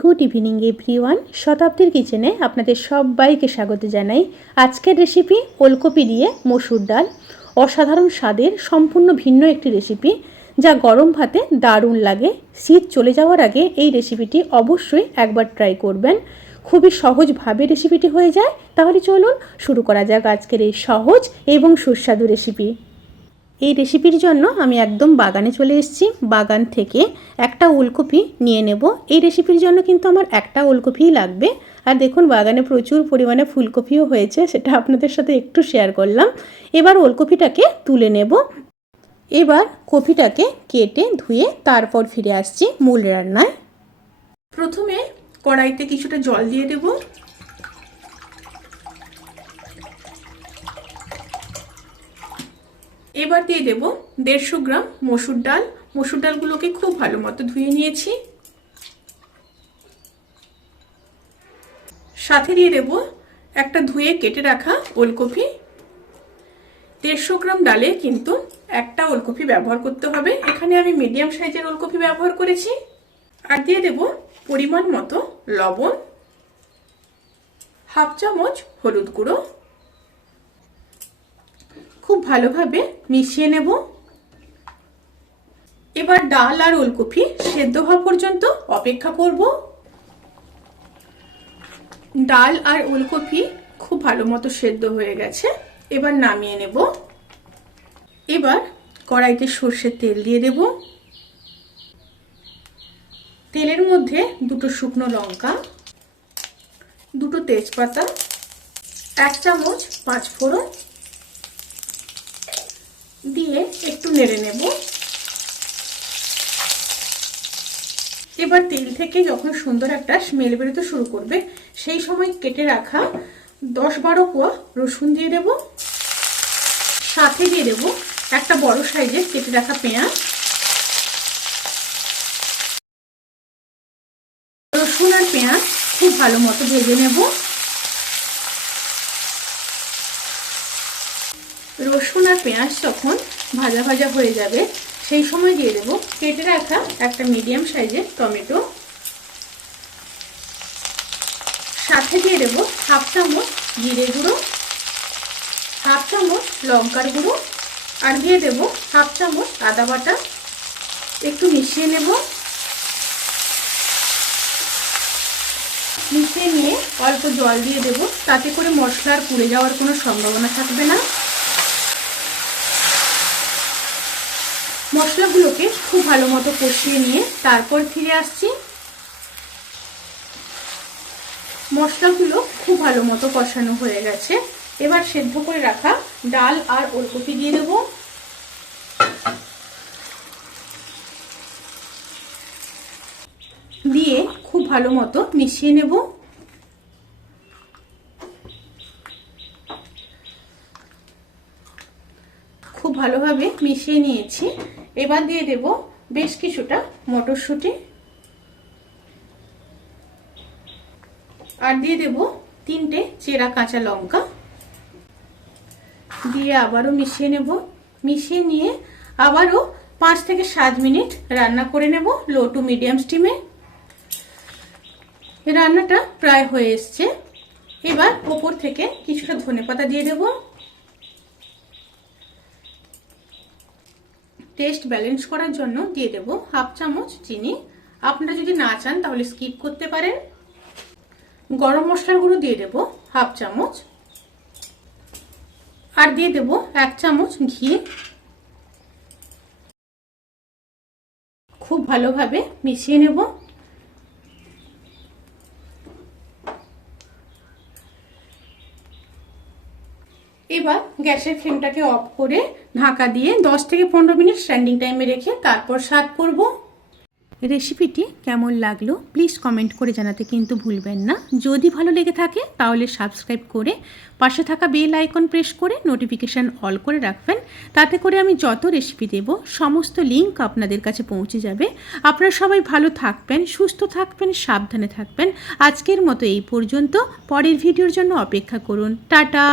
Good evening, everyone. শতাব্দীর কিচেনে আপনাদের সবাইকে স্বাগত জানাই। আজকের রেসিপি ওলকপি দিয়ে মসুর ডাল। অসাধারণ স্বাদের, সম্পূর্ণ ভিন্ন একটি রেসিপি, যা গরম ভাতে দারুণ লাগে। শীত চলে যাওয়ার আগে এই রেসিপিটি অবশ্যই একবার ট্রাই করবেন। খুবই সহজভাবে রেসিপিটি হয়ে যায়। তাহলে চলুন শুরু করা যাক আজকের এই সহজ এবং সুস্বাদু রেসিপি। এই রেসিপির জন্য আমি একদম বাগানে চলে এসেছি। বাগান থেকে একটা ওলকপি নিয়ে নেব। এই রেসিপির জন্য কিন্তু আমার একটা ওলকপিই লাগবে। আর দেখুন, বাগানে প্রচুর পরিমাণে ফুলকপিও হয়েছে, সেটা আপনাদের সাথে একটু শেয়ার করলাম। এবার ওলকপিটাকে তুলে নেব। এবার কপিটাকে কেটে ধুয়ে তারপর ফিরে আসছি মূল রান্নায়। প্রথমে কড়াইতে কিছুটা জল দিয়ে দেব। এবার দিয়ে দেব দেড়শো গ্রাম মসুর ডাল। মসুর ডালগুলোকে খুব ভালো মতো ধুয়ে নিয়েছি। সাথে দিয়ে দেব একটা ধুয়ে কেটে রাখা ওলকপি। দেড়শো গ্রাম ডালে কিন্তু একটা ওলকপি ব্যবহার করতে হবে। এখানে আমি মিডিয়াম সাইজের ওলকপি ব্যবহার করেছি। আর দিয়ে দেব পরিমাণ মতো লবণ। হাফ চামচ হলুদ গুঁড়ো। খুব ভালোভাবে মিশিয়ে নেব। এবার ডাল আর ওলকপি সেদ্ধ হওয়া পর্যন্ত অপেক্ষা করব। ডাল আর ওলকপি খুব ভালো মতো সেদ্ধ হয়ে গেছে, এবার নামিয়ে নেব। এবার কড়াইতে সর্ষের তেল দিয়ে দেব। তেলের মধ্যে দুটো শুকনো লঙ্কা, দুটো তেজপাতা, এক চামচ পাঁচ ফোড়ন দিয়ে একটু নেড়ে নেব। এবার তেল থেকে যখন সুন্দর একটা স্মেল বেরোতে শুরু করবে, সেই সময় কেটে রাখা দশ বারো কোয়া রসুন দিয়ে দেব। সাথে দিয়ে দেব একটা বড় সাইজের কেটে রাখা পেঁয়াজ। রসুন আর পেঁয়াজ খুব ভালো মতো ভেজে নেব। রসুন আর পেঁয়াজ যখন ভাজা ভাজা হয়ে যাবে। সেই সময় দিয়ে দেবো কেটে রাখা একটা মিডিয়াম সাইজের টমেটো। সাথে দিয়ে দেবো হাফ চামচ জিরে গুঁড়ো হাফ চামচ লঙ্কার গুঁড়ো, আর দিয়ে দেব হাফ চামচ আদা বাটা। একটু মিশিয়ে নেব। মিশিয়ে নিয়ে অল্প জল দিয়ে দেব। তাতে করে মশলার পুড়ে যাওয়ার কোনো সম্ভাবনা থাকবে না। মশলাগুলোকে খুব ভালো মতো কষিয়ে নিয়ে তারপর ফিরে আসছি। মশলাগুলো খুব ভালো মতো কষানো হয়ে গেছে। এবার সেদ্ধ করে রাখা ডাল আর ওলকপি দিয়ে দেব। দিয়ে খুব ভালো মতো মিশিয়ে নেব। খুব ভালোভাবে মিশিয়ে নিয়েছি। এবার দিয়ে দেব বেশ কিছুটা মটরশুঁটি। আর দিয়ে দেব তিনটে চেরা কাঁচা লঙ্কা। দিয়ে আবারও মিশিয়ে নেব। মিশিয়ে নিয়ে আবারও পাঁচ থেকে সাত মিনিট রান্না করে নেব লো টু মিডিয়াম স্টিমে। রান্নাটা প্রায় হয়ে এসছে। এবার ওপর থেকে কিছুটা ধনে পাতা দিয়ে দেব। টেস্ট ব্যালেন্স করার জন্য দিয়ে দেব হাফ চামচ চিনি। আপনারা যদি না চান, তাহলে স্কিপ করতে পারেন। গরম মশলার গুঁড়ো দিয়ে দেব হাফ চামচ। আর দিয়ে দেব এক চামচ ঘি। খুব ভালোভাবে মিশিয়ে নেব। এবার গ্যাসের ফ্লেমটাকে অফ করে ঢাকা দিয়ে 10 থেকে পনেরো মিনিট স্ট্যান্ডিং টাইমে রেখে তারপর সার্ভ করব। রেসিপিটি কেমন লাগল প্লিজ কমেন্ট করে জানাতে কিন্তু ভুলবেন না। যদি ভালো লেগে থাকে তাহলে সাবস্ক্রাইব করে পাশে থাকা বেল আইকন প্রেস করে নোটিফিকেশান অল করে রাখবেন। তাতে করে আমি যত রেসিপি দেব, সমস্ত লিঙ্ক আপনাদের কাছে পৌঁছে যাবে। আপনারা সবাই ভালো থাকবেন, সুস্থ থাকবেন, সাবধানে থাকবেন। আজকের মতো এই পর্যন্ত। পরের ভিডিওর জন্য অপেক্ষা করুন। টাটা!